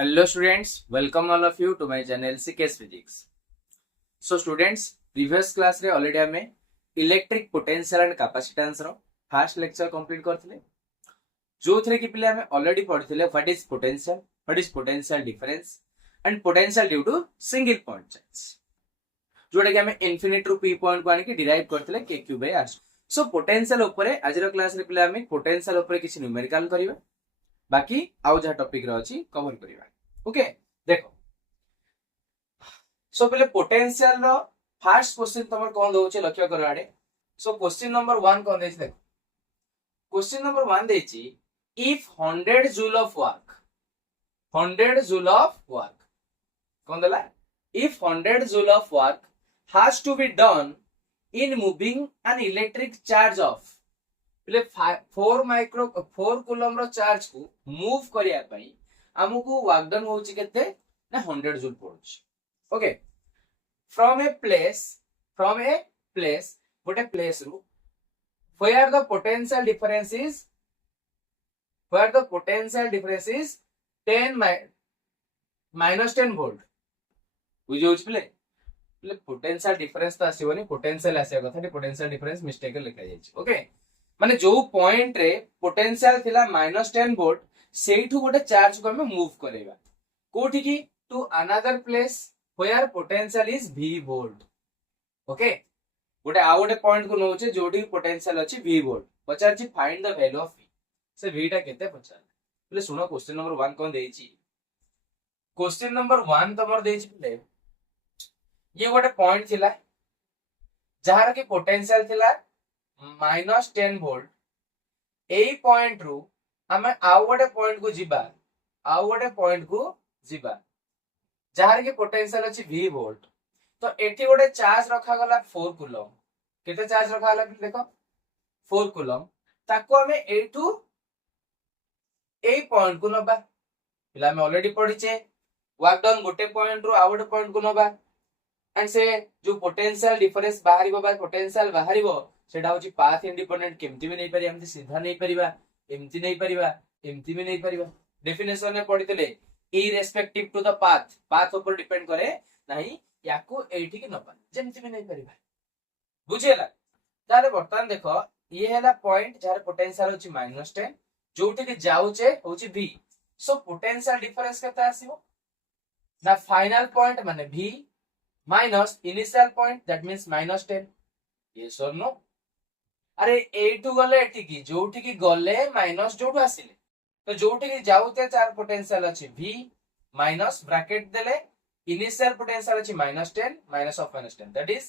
Hello students, welcome all of you to my channel CKS Physics. So students, previous class रे already हमें electric potential and capacitance row first lecture complete करथिले जो थरे कि पिले हमें already पढ़थिले what is potential difference and potential due to single point charge जोटा कि हमें infinite रू p point को आने की derive करथिले kq by r. So potential ऊपर आज रो क्लास रे पिले हमें potential ऊपर किछि न्यूमेरिकल करिवे बाकी आउ जहा टॉपिक रो अछि कवर करिवा. ओके देखो सो पहले पोटेंशियल रो फर्स्ट क्वेश्चन तमर कोन दोचे लक्ष्य करो आडे. सो क्वेश्चन नंबर 1 कोन देछि देखो. क्वेश्चन नंबर 1 देछि इफ 100 जूल ऑफ वर्क कोन देला if 100 joule of work has to be done in moving an electric charge of 4 coulomb रो चार्ज को मूव करिया पई हमकु वर्क डन होची केते ना 100 जूल पड़छ. ओके फ्रॉम ए प्लेस गोटे प्लेस रू where the potential difference is 10 minus 10 volt बुझौ छले पोटेंशियल डिफरेंस तो आसीबनी पोटेंशियल आसीया कथा पोटेंशियल डिफरेंस मिस्टेक लिखा जाय छै. ओके माने जो पॉइंट रे पोटेंशियल थिला -10 वोल्ट सेठू गोटे चार्ज को हमें मूव करेगा कोठी की to another place where potential is v volt. Okay गोटे आ गोटे पॉइंट को नोचे जोडी पोटेंशियल अछि v वोल्ट पचार छी find the value of v से v टा केते पचार बोले सुनो क्वेश्चन नंबर 1 कोन देछि. क्वेश्चन नंबर 1 तमर देछि बोले ये गोटे पॉइंट थिला जहार की पोटेंशियल थिला -10 वोल्ट एई पॉइंट रू हमें आउ गोटे पॉइंट को जीबा जहार की पोटेंशियल अछि v वोल्ट. तो एठी गोटे चार्ज रखा गला 4 कूलम केते चार्ज रखा गला देखो 4 कूलम ताको हमें एठू एई पॉइंट को नबा पिला में ऑलरेडी पढिचे वर्क डन गोटे पॉइंट रू आउ गोटे पॉइंट को नबा एंड से जो पोटेंशियल डिफरेंस बाहरिबो बा पोटेंशियल बाहरिबो सेटा होची पाथ इंडिपेंडेंट केमति भी नहीं पारि हमति सीधा नहीं परिबा एमति नहीं परिबा एमति भी नहीं परिबा. डेफिनेशन में पढितले इरेस्पेक्टिव टू द पाथ ऊपर डिपेंड करे नाही याको एठी के नबा जेमति भी नहीं परिबा बुझेला. ताले बर्तमान देखो ये हैला पॉइंट जार पोटेंशियल होची -10 जोठी के जाउचे होची v. सो पोटेंशियल डिफरेंस केता आसीबो ना फाइनल पॉइंट माने v minus initial point that means -10. Yes और नो अरे एठू गले एठी की जोठी की गले माइनस जोठू आसिले तो जोठी की जाउते चार पोटेंशियल अछि v माइनस ब्रैकेट देले इनिशियल पोटेंशियल अछि -10 minus of -10 that is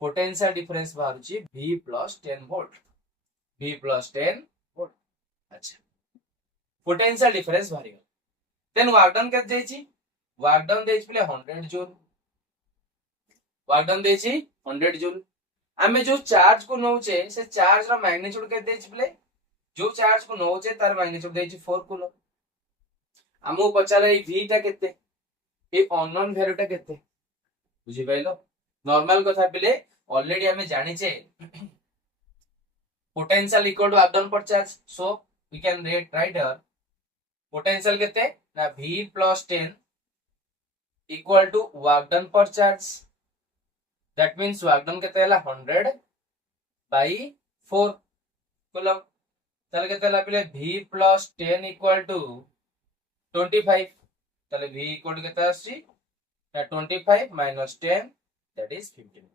potential difference बाहरुची v + 10 वोल्ट अच्छा पोटेंशियल डिफरेंस बाहरी देन वर्क डन केत देछि वर्क डन देछि पले 100 जूल आमे जो चार्ज को नोचे से चार्ज रो मैग्नीट्यूड के देछि पले जो चार्ज को नोचे तार मैग्नीट्यूड देछि 4 कूलम. हमो पचाले v टा केते ए अननोन वैल्यू टा केते बुझि पाइलो नॉर्मल कथा पले ऑलरेडी हमें जानि छे potential equal to work done per charge. So we can write here potential केते ना v + 10 equal to work done per charge that means work done केते हला 100 by 4 कूलम ताले केते हला पले v + 10 इक्वल टू 25 ताले v इक्वल टू केते आसी ना 25 - 10 दैट इज 15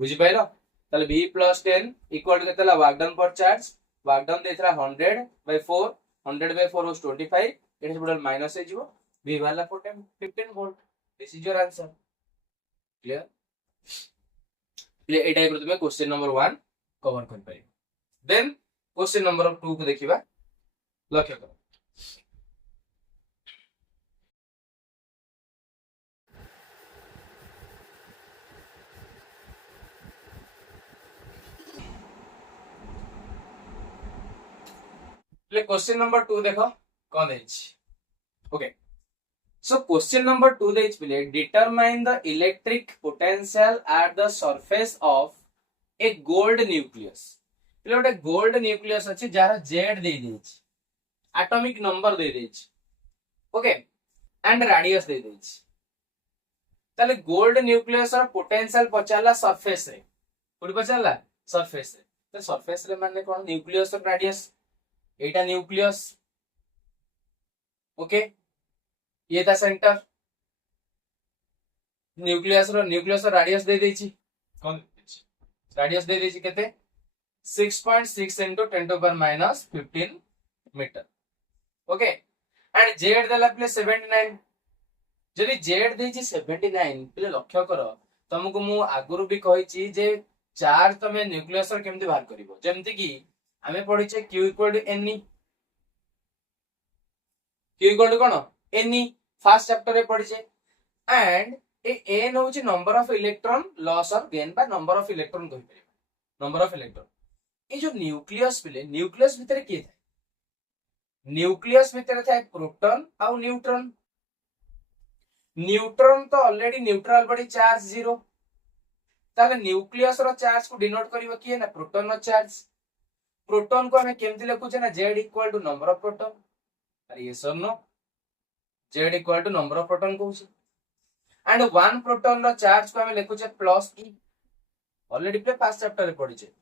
बुझि पाइलो. ताले v + 10 इक्वल टू केते हला work done per charge work done देथरा 100 by 4 was 25 इट इज बडल माइनस हे जिवो v वाला 15 volt. This is your answer clear प्ले ए टाइप में क्वेश्चन नंबर 1 कवर कर पारे. देन क्वेश्चन नंबर 2 को देखिबा लक्ष्य करो. प्ले क्वेश्चन नंबर 2 देखो कोन देछि. ओके so question number 2 देछि पले determine the electric potential at the surface of a gold nucleus. पले गोटे गोल्ड न्यूक्लियस अछि जार z दे देछि एटॉमिक नंबर दे देछि ओके एंड रेडियस दे देछि ताले गोल्ड न्यूक्लियस रो पोटेंशियल पचारला सरफेस रे कोडी पचारला सरफेस रे तो सरफेस रे माने कोन न्यूक्लियस रो रेडियस एटा न्यूक्लियस ओके ये ता सेंटर न्यूक्लियस रो रेडियस दे देछि कोन रेडियस दे देछि केते 6.6 into 10 to power minus 15 metre okay and Z देला प्ले 79 जदि जेड देछि 79 प्ले लक्ष्य कर तुमको मु आगुरु भी कहिछि जे चार्ज तमे न्यूक्लियस रो केमति बाहर करिवो जेमति कि हमें पढिछे q equal to ne q equal to कोन ne फर्स्ट चैप्टर रे पढिछे एंड ए n होछि नंबर ऑफ इलेक्ट्रॉन लॉस और गेन बा नंबर ऑफ इलेक्ट्रॉन कहि परिबा नंबर ऑफ इलेक्ट्रॉन ये जो न्यूक्लियस पिले न्यूक्लियस भितर किए थाए न्यूक्लियस भितर थाए प्रोटॉन और न्यूट्रॉन न्यूट्रॉन तो ऑलरेडी न्यूट्रल बॉडी चार्ज 0 ताले न्यूक्लियस रो चार्ज को डिनोट करिवो किए ना प्रोटॉन रो चार्ज प्रोटॉन को हमें केमति लिखुचे ना z equal to number of proton अरे यस और no z equal to number of proton कहूचे एंड वन प्रोटॉन रो चार्ज को हमें लिखुचे प्लस e ऑलरेडी पे फर्स्ट चैप्टर रे पढिचे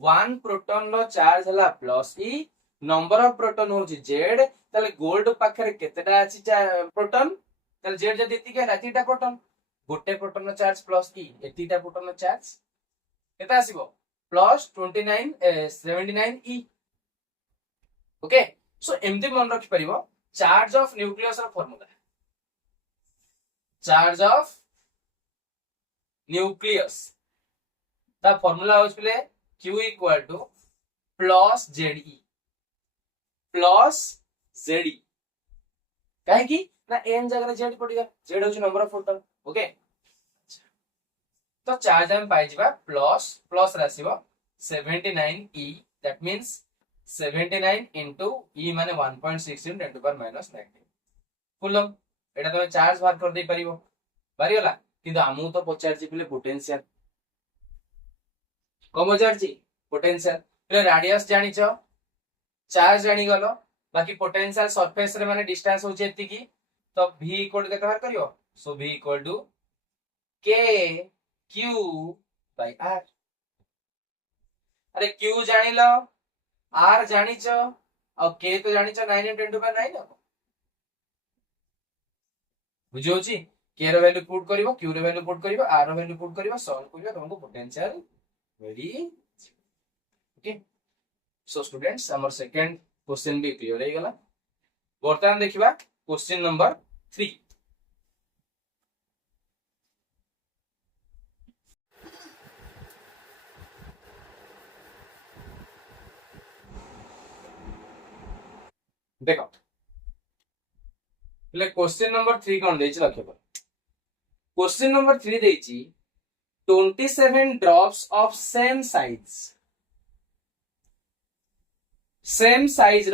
वन प्रोटॉन रो चार्ज हला plus e number of proton होची z ताले गोल्ड पाखरे केतेटा अछि प्रोटॉन ताले z जदी एतिके रातिटा प्रोटॉन गोटे प्रोटॉन रो चार्ज प्लस e एतिटा प्रोटॉन रो चार्ज केता आसीबो प्लस 29 79 e ओके सो एमती मन रखि परिबो चार्ज ऑफ न्यूक्लियस रो फार्मूला चार्ज ऑफ न्यूक्लियस ता फार्मूला होच प्ले q equal to plus ze plus ze काहे की ना n जगह z पडिगा z होच नंबर ऑफ प्रोटॉन ओके तो चार्ज हम पाइ जिबा प्लस प्लस रासिबो 79 e that means 79 into e माने 1.6 into 10 to power minus 19 coulomb एटा तो चार्ज बाहर कर दे परिबो बारी होला किंतु आमु तो पचार छि पले पोटेंशियल कम पचार छि पोटेंशियल पले रेडियस जानि छ चार्ज जानि गलो बाकी पोटेंशियल सरफेस रे माने डिस्टेंस हो जेति की तो v इक्वल केते बाहर करियो so v equal to k q by r अरे q जानि लो r जानि छ और k तो जानि छ 9 into 10 to power 9 बुझियो छी k रो वैल्यू पुट करिवो q रो वैल्यू पुट करिवो r रो वैल्यू पुट करिवो सॉल्व करिवो तुमको potential very okay so students हमर सेकंड क्वेश्चन भी क्लियर हो गला वर्तमान देखिबा क्वेश्चन नंबर 3 देखो ले क्वेश्चन नंबर 3 कोन देछि लक्ष्य कर क्वेश्चन नंबर 3 देछि 27 drops of same size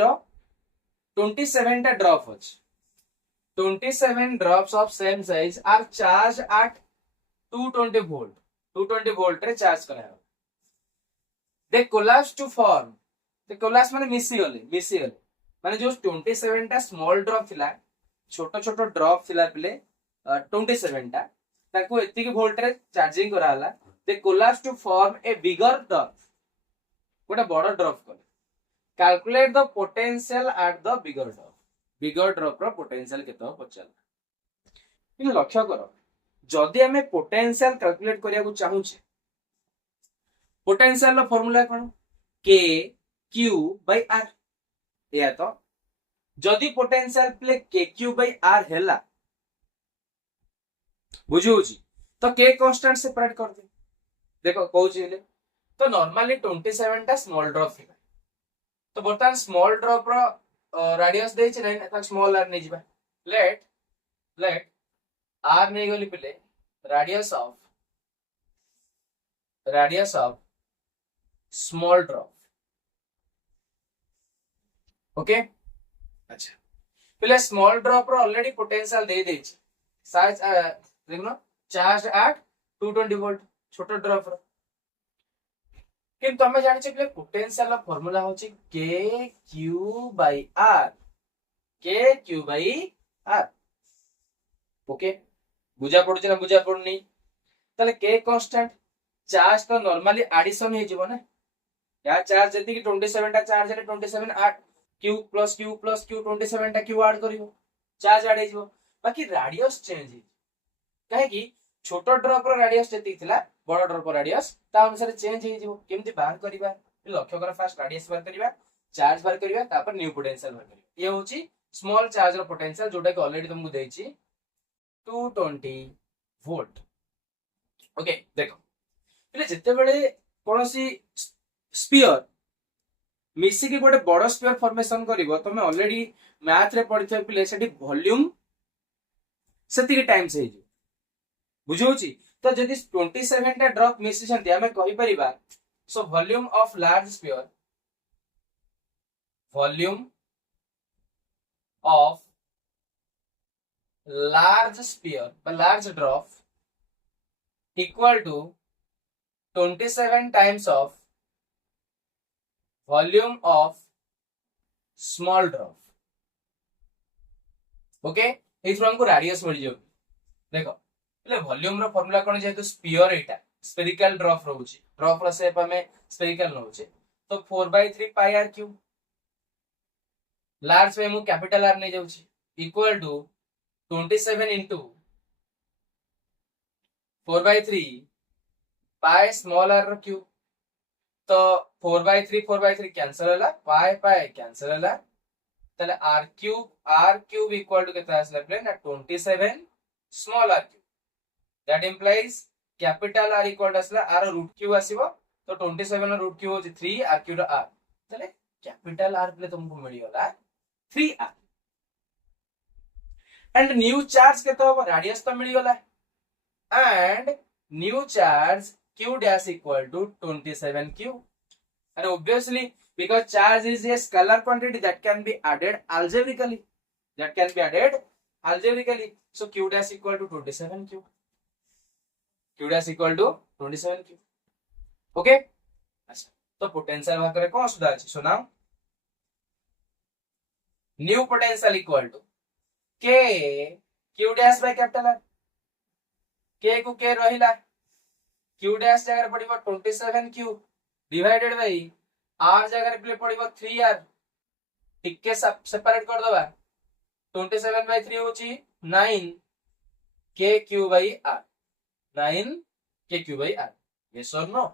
रो 27 टा ड्रॉप अछि 27 drops of same size are charged at 220 volt रे चार्ज करा दे कोलैप्स टू फॉर्म दे कोलैप्स माने मिसी गले माने जो 27 टा स्मॉल ड्रॉप थिला छोटो छोटो ड्रॉप थिला पिले 27 टा ताको एतिक वोल्ट रे चार्जिंग करा हला दे collapse to form a bigger drop गोटे बड़ ड्रॉप कर calculate the potential at the bigger drop रो पोटेंशियल केतो पचल इन लक्ष्य करो जदी हमें पोटेंशियल कैलकुलेट करिया को चाहू छे पोटेंशियल रो फार्मूला कोन k q by r या तो जदी पोटेंशियल प्ले k q by r हैला बुझियो छी तो k कांस्टेंट सेपरेट कर दे देखो कहूची तो नॉर्मली 27 टा स्मॉल ड्रॉप थिला तो बर्तमान स्मॉल ड्रॉप रो रेडियस देछि नै त स्मॉल r नै जिबा लेट r नै गली पिले radius of small drop okay अच्छा पिले स्मॉल ड्रॉप रो ऑलरेडी पोटेंशियल दे देछि साइज देखनो चार्ज एट 220 वोल्ट छोटो ड्रॉप रो किंतु तमे जानि छै पिले पोटेंशियल रो फार्मूला होछि k q by r r. Okay बुझा पड़ुछि ना बुझा पड़ुनी ताले के कांस्टेंट चार्ज तो नॉर्मली एडिशन हे जीवो ना या चार्ज जति कि 27 टा चार्ज है 27 8 q plus q plus q 27 टा q ऐड करियो चार्ज ऐड हे जीवो बाकी रेडियस चेंज हे काहे कि छोटो ड्रॉप रो रेडियस जति थिला बड़ ड्रॉप रो रेडियस ता अनुसार चेंज हे जीवो केमति बाहर करिबा लक्ष्य कर फास्ट रेडियस बाहर करिबा चार्ज बाहर करिबा तापर न्यू पोटेंशियल बाहर करिबा ये होची स्मॉल चार्ज रो पोटेंशियल जोटा कि ऑलरेडी तुमको देइची 220 वोल्ट। ओके देखो पहले जिते बड़े कोनोसी स्फीयर मिसी के गोटे बड़ स्फीयर फॉर्मेशन करिवो तमे ऑलरेडी मैथ रे पढिथय पिले सेठी वॉल्यूम सेति के टाइम से हिजो बुझौची तो जदि 27 टा ड्रॉप मिसी छंती हमें कहि परिबा so volume of large sphere volume of large sphere बा large drop equal to 27 times of volume of small drop. Okay एथरो हमको रेडियस मिल जाउ देखो ले वॉल्यूम रो फार्मूला कोन जेतु स्फीयर एटा स्फेरिकल ड्रॉप रहउची ड्रॉप रो शेप हमें स्फेरिकल रहउची तो 4/3 पाई आर क्यूब लार्ज में मु कैपिटल आर नै जाउची equal to 27 into 4/3 pi small r cube तो 4/3 कैंसिल होला पाई पाई कैंसिल होला तले r क्यूब इक्वल टू केता आसला प्ले ना 27 small r cube that implies capital R equal to आसला r रूट क्यूब आसीबो तो 27 रो रूट क्यूब होची 3 r क्यूब r तले कैपिटल R प्ले तुमको मिली होला 3r एंड न्यू चार्ज केतो हो रेडियस तो मिली होला and new charge q dash equal to 27q and obviously because charge is a scalar quantity that can be added algebraically so q dash equal to 27q q dash equal to 27q okay अच्छा तो potential बात करें कौन सुधा अछि सुनाओ new potential equal to k q dash by capital R k को k रहिला q dash जगह पड़िबो 27q डिवाइडेड बाय r जगह पे पड़िबो 3r टिके सेपरेट कर दबा 27/3 होची 9 kq by r 9 kq by r yes और नो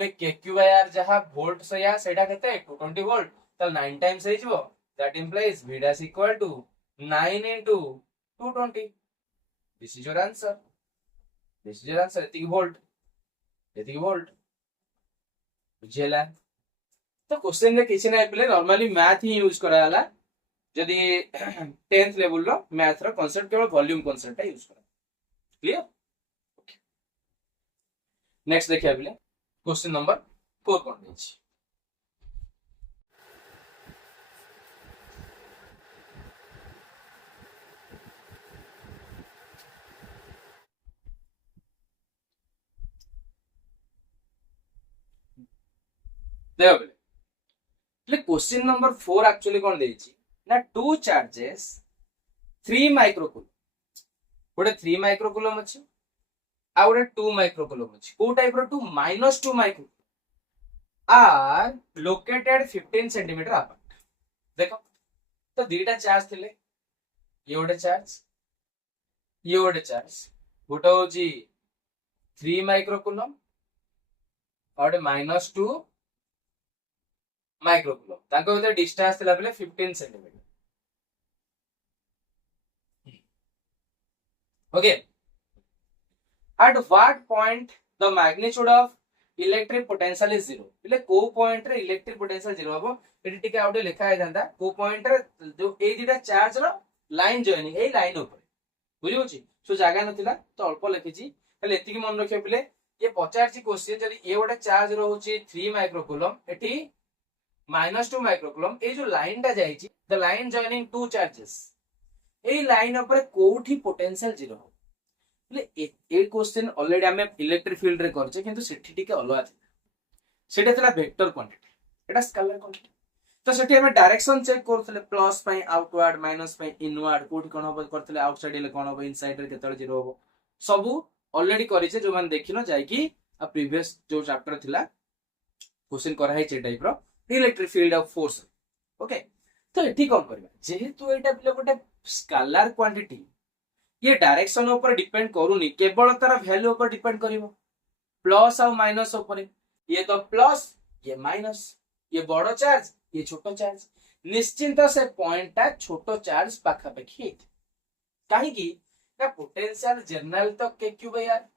ले kq by r जहां वोल्ट से या सेटा केते 220 वोल्ट त 9 टाइम्स हे जिवो that implies v dash equal to 9 into 220 this is your answer एतिक वोल्ट बुझेला तो क्वेश्चन रे किछि नै पले नॉर्मली मैथ ही यूज करा जाला जदी 10th लेवल रो मैथ रो कांसेप्ट केवल वॉल्यूम कांसेप्ट यूज करा क्लियर नेक्स्ट देखिया पले क्वेश्चन नंबर 4 कोन दैछि देखो पले क्वेश्चन नंबर 4 एक्चुअली कोन दैछि ना टू चार्जेस 3 माइक्रोकूलम गोटे 3 माइक्रोकूलम अछि आ गोटे 2 माइक्रोकूलम अछि को टाइप रो 2 -2 micro are located 15 centimetre apart देखो तो दीटा चार्ज थिले ये गोटे चार्ज गोटे होची 3 माइक्रोकूलम और -2 माइक्रोकूलम ताको भीतर डिस्टेंस थिला बेले 15 centimetre okay at what point the magnitude of electric potential is 0 એટલે को पॉइंट रे इलेक्ट्रिक पोटेंशियल 0 हबो एटी टिके आउटे लिखा है जांता को पॉइंट रे जो ए दिटा चार्ज रो लाइन जॉइनिंग ए लाइन ऊपर बुझियोची सो जागा नथिला तो अल्प लिखिची खाली एति की मन रखियो पिले ये 50 क्वेश्चन जदी ए गोटे चार्ज रहउची 3 माइक्रोकूलम एटी -2 माइक्रोकूलम ए जो लाइन टा जाईची the line joining two charges ए लाइन ऊपर कोठी पोटेंशियल 0 हो ले ए क्वेश्चन ऑलरेडी हमें इलेक्ट्रिक फील्ड रे करछे किंतु सेठी टिके अलवा छै सेटा थला वेक्टर क्वांटिटी एटा स्केलर क्वांटिटी तो सेठी हमें डायरेक्शन चेक करथले प्लस पई आउटवर्ड माइनस पई इनवर्ड कोठी कोन हो करथले आउटसाइड ले कोन हो इनसाइड रे केतल जीरो हो सब ऑलरेडी करिचे जो मान देखिनो जाय कि प्रीवियस जो चैप्टर थिला क्वेश्चन करा है चे टाइप रो electric field of force okay तो एठी कोन करबा जेहेतु एटा बिले गोटे स्केलर क्वांटिटी ये डायरेक्शन ऊपर डिपेंड करूनी केवल तार वैल्यू ऊपर डिपेंड करिवो प्लस और माइनस ऊपर ये तो प्लस ये माइनस ये बड़ चार्ज ये छोटो चार्ज निश्चिंत से पॉइंट टा छोटो चार्ज पाखापाखि कहीं पोटेंशियल जनरल तो के क्यू यार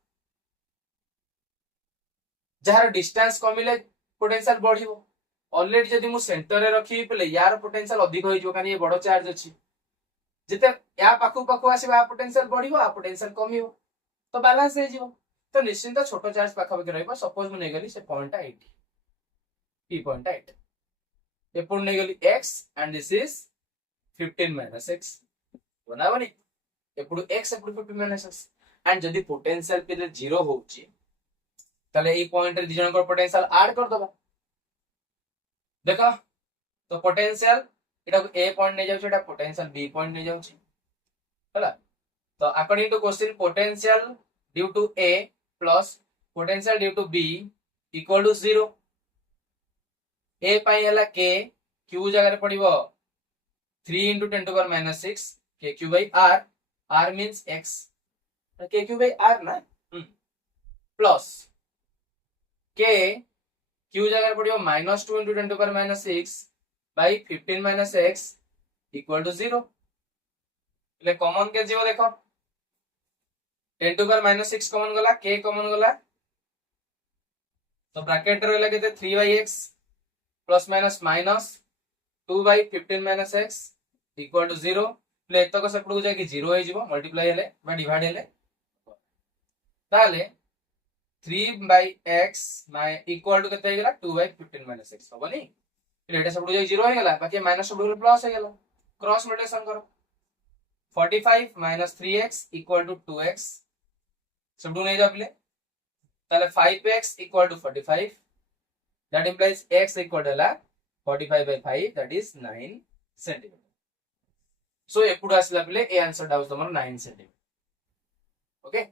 जार डिस्टेंस कमिले पोटेंशियल बढ़िबो ऑलरेडी जदि मु सेंटर रे रखी पले यार पोटेंशियल अधिक होई जो कारण ये बड़ चार्ज अछि जते या पाखु पाखु आसीबा आ पोटेंशियल बढ़िबो आ पोटेंशियल कमिबो तो बैलेंस हो जिवो तो निश्चिंत छोटो चार्ज पाखापाखि रहइबो सपोज मु नै गली से पॉइंट 8 p पॉइंट 8 ये पुण नै गली x and this is 15 minus x बनावनी एपुडु x एपुडु 15 minus x and जदि पोटेंशियल पे 0 होउची ताले ए पॉइंट रे दिजन को पोटेंशियल ऐड कर दबा देखो तो पोटेंशियल एटा ए पॉइंट नै जाउची एटा पोटेंशियल बी पॉइंट नै जाउची हला तो according to question potential due to A plus potential due to B equal to 0 ए पाई हला के क्यू जगह रे पड़िबो 3 into 10 to the power minus 6 k q by r means x k q by r ना plus k q जगह पड़ियो minus 2 into 10 to the power minus 6 by 15 minus x equal to 0 ले common के जीव देखो 10 to the power minus 6 common गला k common गला तो ब्रैकेट रे लगे 3 by x plus minus minus 2 by 15 minus x equal to 0 ले एक तो को सेपड़ को जाय कि 0 हे जीवो मल्टीप्लाई हेले बा डिवाइड हेले ताले 3 by x equal to केते गेला 2 by 15 minus x होबनी फिर एटा सेपड़ जाय 0 हे गेला बाकी माइनस सेपड़ प्लस हे गेला क्रॉस मल्टीप्लिकेशन करो 45 minus 3x equal to 2x सेपड़ नै जाबले ताले 5x equal to 45 that implies x equal to 45 by 5 that is 9 cm so एपुड आसला बले ए आंसर डाउस तमर 9 cm ओके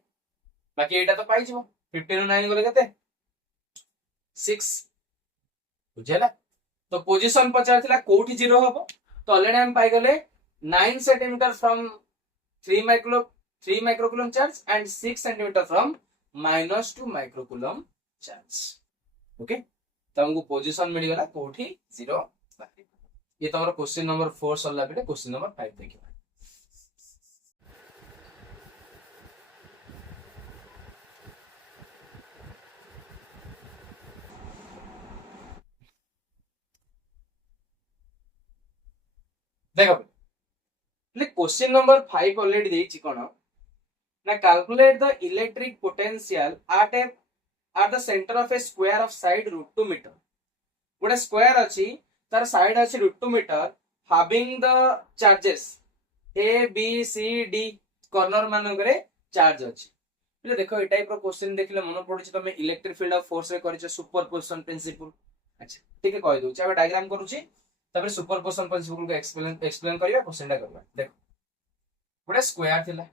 बाकी एटा तो पाई जिवो 15 9 गले केते 6 बुझेला तो पोजीशन पचार थिला कोठी 0 हबो तो ऑलरेडी हम पाई गले 9 cm from 3 microcoulomb charge and 6 cm from -2 microcoulomb charge okay तो हमको पोजीशन मिल गला कोठी 0 ये तमरो क्वेश्चन नंबर 4 सल्ला बेटे क्वेश्चन नंबर 5 देखियो देखो ले क्वेश्चन नंबर 5 ऑलरेडी देछि कोन ना calculate the electric potential at the center of a square of side √2 meter गोटे स्क्वायर अछि तार साइड अछि √2 meter having the charges a b c d corner मानकरे चार्ज अछि ले देखो ए टाइप रो क्वेश्चन देखले मन पडुछि तमे इलेक्ट्रिक फील्ड ऑफ फोर्स रे करिछ सुपरपोजिशन प्रिंसिपल अच्छा ठीक है कहि दोछि अब डायग्राम करूछि तबे सुपरपोजिशन प्रिंसिपल को एक्सप्लेन करिया क्वेश्चन टा करबा देखो गोटे स्क्वायर थिला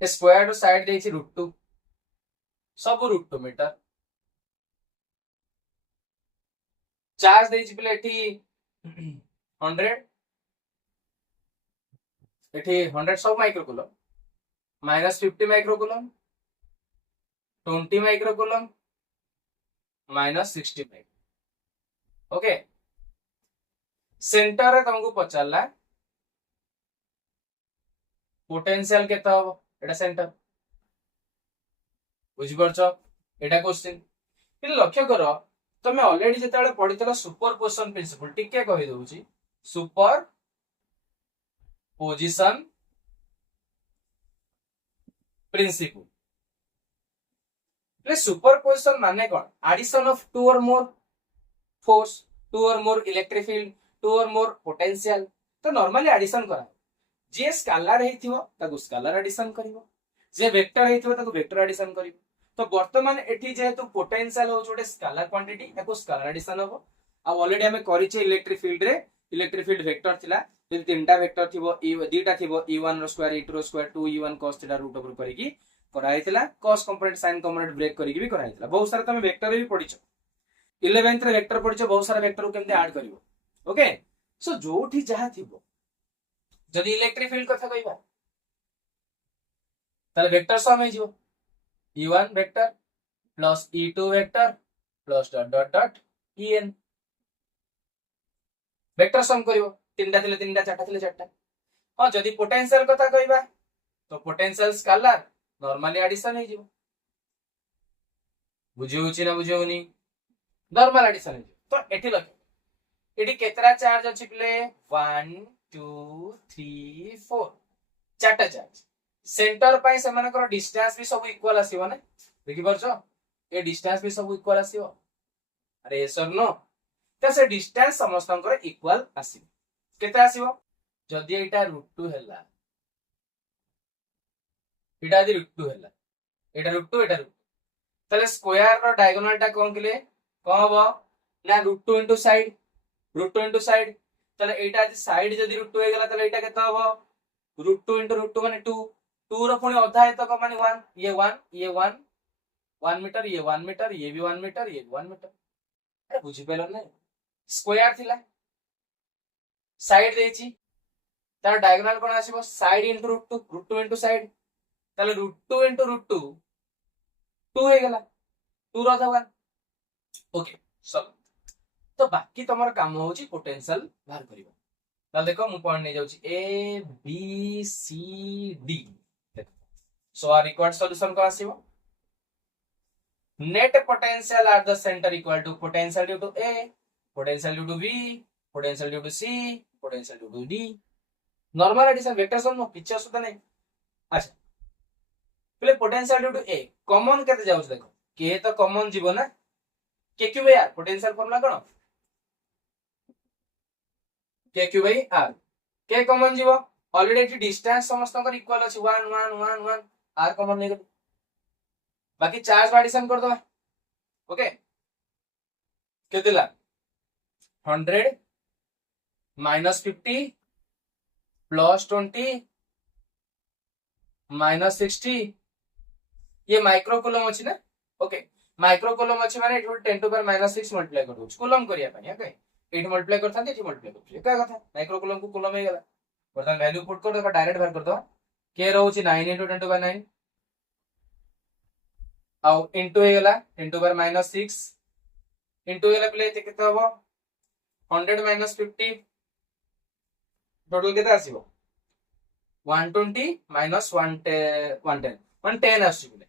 स्क्वायर टू साइड देछि √2 सब √2 मीटर चार्ज देछि पले एठी 100 एठी 100 सब microcoulomb -50 microcoulomb 20 microcoulomb -60 micro okay centre रे तुमको पचारला पोटेंशियल केता हो एटा सेंटर बुझी परछो एटा क्वेश्चन फिर लक्ष्य करो तमे ऑलरेडी जेताले पढितला सुपरपोजिशन प्रिंसिपल टिके कहि दोउची सुपर पोजिशन प्रिंसिपल ले सुपरपोजिशन माने कोन एडिशन ऑफ टू और मोर फोर्स टू और मोर इलेक्ट्रिक फील्ड टू और मोर पोटेंशियल तो नॉर्मली एडिशन करा जे स्केलर हेइथिबो ताको स्केलर एडिशन करिवो, जे वेक्टर हेइथिबो ताको वेक्टर एडिशन करिवो। तो वर्तमान एठी जेहेतु पोटेंशियल हो छोटे स्केलर क्वांटिटी ताको स्केलर एडिशन हो। आ ऑलरेडी हमें करिचे इलेक्ट्रिक फील्ड रे, इलेक्ट्रिक फील्ड वेक्टर थिला यदि तीनटा वेक्टर थिबो ई दीटा थिबो e1 रो स्क्वायर e2 रो square 2e1 cos theta root over करिकी कराइथिला, cos component sin component break करिकी भी कराइथिला। बहुत सारा तमे वेक्टर भी पढिछो 11th रे वेक्टर पढिछो, बहुत सारा वेक्टर को केमते ऐड करिवो। ओके सो जोठी जहा थिबो जदि इलेक्ट्रिक फील्ड कथा कहिबा ताले वेक्टर सम हे जिवो e1 vector plus e2 vector plus dot dot dot en vector sum करिवो, तीनटा थिले तीनटा चारटा थिले चारटा। हां जदि पोटेंशियल कथा कहिबा तो पोटेंशियल स्केलर नॉर्मली एडिशन हे जिवो, बुझिउछि ना बुझिउनी, नॉर्मल एडिशन हे जिवो। तो एठी लख एठी केतरा चार्ज अछि प्ले 1 2 3 4 चारटा चार्ज सेंटर पाई सेमानकर डिस्टेंस भी सब इक्वल आसीबो ना, देखि परछो ए डिस्टेंस भी सब इक्वल आसीबो। अरे यस और नो, त से डिस्टेंस समस्तंकर इक्वल आसीबो। केते आसीबो जदि एटा √2 हैला, एटा यदि √2 हैला, एटा √2 एटा √2 तले स्क्वायर रो डायगोनल टा कोन केले कोन हबो ना √2 इनटू साइड, √2 इनटू साइड तले एटा यदि साइड जदि √2 हे गेला तले एटा केते हबो √2 इनटू √2 माने 2, 2 रो पुनी आधा है तो माने 1, ये 1 ये 1 1 मीटर, ये 1 मीटर, ये भी 1 मीटर, ये भी 1 मीटर। अरे बुझी पेलो नै स्क्वायर थिला साइड देछि तार डायगोनल कोन आसीबो साइड इनटू √2, √2 इनटू साइड ताले √2 इनटू √2 2 हे गेला, 2 रो 1। ओके सब तो बाकी तमर काम होची पोटेंशियल बाहर करिवो। ताल देखो मु पॉइंट नै जाउची A B C D, so our required solution को आसीबो net potential at the centre equal to potential due to A, potential due to B, potential due to C, potential due to D. Normal addition vector sum no किछ असुविधा नै। अच्छा पहले potential due to A common केते जाउछ देखो, k तो common जीवो ना, k q by r potential formula कोन के क्यू बाय आर, के कॉमन जीवो ऑलरेडी एठी डिस्टेंस समस्तंकर इक्वल अछि 1 1 1 1 आर कॉमन नै गलो, बाकी चार्ज एडिशन कर दो। ओके केतेला 100 माइनस 50 प्लस 20 माइनस 60 ये माइक्रो कूलम अछि ना। ओके माइक्रो कूलम अछि माने 10 टू पावर -6 मल्टीप्लाई कर दोछ कूलम करिया पानी। ओके एठी मल्टीप्लाई करथांते एठी मल्टीप्लाई करछ एका कथा, माइक्रो कूलम को कूलम हे गेला। बर्तन वैल्यू पुट कर दो डायरेक्ट बाहर कर दो, के रहउछि 9 * 10 टू पावर 9 आउ इनटू हे गेला 10 टू पावर -6 इनटू हे गेला प्ले केते हबो 100 माइनस 50 टोटल केते आसीबो 120 माइनस 110 110 आसी बोले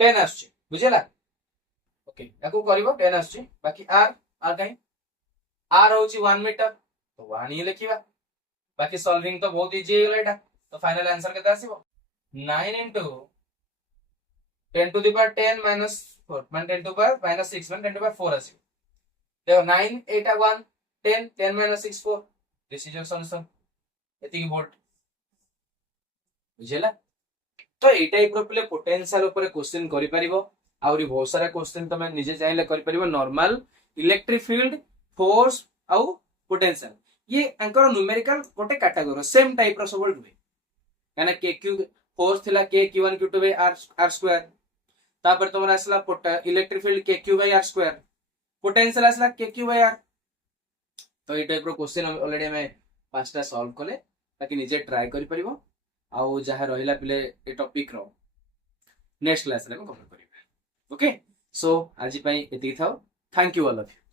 10 आसी बुझेला। ओके याको करिवो 10 आसी, बाकी आर काई आर होची 1 मीटर तो 1 ही लिखिबा, बाकी सॉल्विंग तो बहुत इजी हे गेला एटा। तो फाइनल आंसर केते आसीबो 9 * 10 टू द पावर 10 माइनस 4 मान 10 टू पावर -6 मान 10 टू पावर 4 आसी। देखो 9 8 1 10 10 minus 6 4 this is your solution एतिकी वोल्ट बुझेला। तो ए टाइप रो प्ले पोटेंशियल ऊपर क्वेश्चन करि परिबो, आउरी बहुत सारा क्वेश्चन तमे निजे चाहिले करि परिबो। नॉर्मल इलेक्ट्रिक फील्ड फोर्स आउ पोटेंशियल ये अंकर न्यूमेरिकल गोटे कैटेगरी सेम टाइप रो सब रुवे, यानी के क्यू फोर्स थिला के q1 q2 bye r square, तापर तमरा आसला electric field k q by r square, potential आसला के क्यू बाय r। तो ए टाइप रो क्वेश्चन ऑलरेडी हमें पांचटा सॉल्व कले, ताकि निजे ट्राई करि परिबो। आउ जहा रहिला पिले ए टॉपिक रो नेक्स्ट क्लास रे हम कवर करिबा। ओके सो आज पई एति थाओ, thank you all of you.